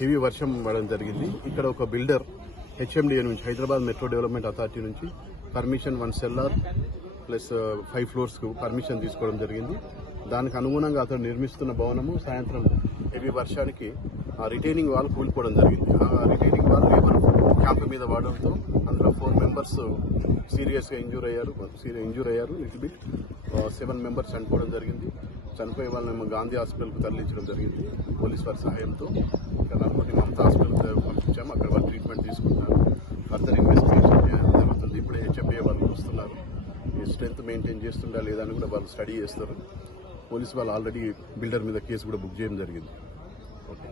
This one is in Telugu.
హెవీ వర్షం పడడం జరిగింది. ఇక్కడ ఒక బిల్డర్ హెచ్ఎండిఏ నుంచి హైదరాబాద్ మెట్రో డెవలప్మెంట్ అథారిటీ నుంచి permission one cellar plus five ఫ్లోర్స్కు permission తీసుకోవడం జరిగింది. దానికి అనుగుణంగా అతను నిర్మిస్తున్న భవనము సాయంత్రం హెవీ వర్షానికి ఆ రిటైనింగ్ వాల్ కూలిపోవడం జరిగింది. ఆ రిటైనింగ్ వాల్ లేబర్ క్యాంప్ మీద వాడడంతో అందులో ఫోర్ మెంబర్స్ సీరియస్గా ఇంజూర్ అయ్యారు. ఇంజూర్ అయ్యారు. లిటిల్ బిట్ సెవెన్ మెంబర్స్ చనిపోవడం జరిగింది. చనిపోయే వాళ్ళని గాంధీ హాస్పిటల్కు తరలించడం జరిగింది పోలీస్ వారి సహాయంతో. ఇక్కడ మమత హాస్పిటల్ పంపించాము అక్కడ వాళ్ళు ట్రీట్మెంట్ తీసుకుంటున్నారు ఫర్దర్ ఇన్వెస్టిగేషన్ జరుగుతుంది. ఇప్పుడు హెచ్ఎంఏ వాళ్ళు వస్తున్నారు. ఈ స్ట్రెంత్ మెయింటైన్ చేస్తుందా లేదా అని కూడా వాళ్ళు స్టడీ చేస్తారు. పోలీస్ వాళ్ళు ఆల్రెడీ బిల్డర్ మీద కేసు కూడా బుక్ చేయడం జరిగింది. ఓకే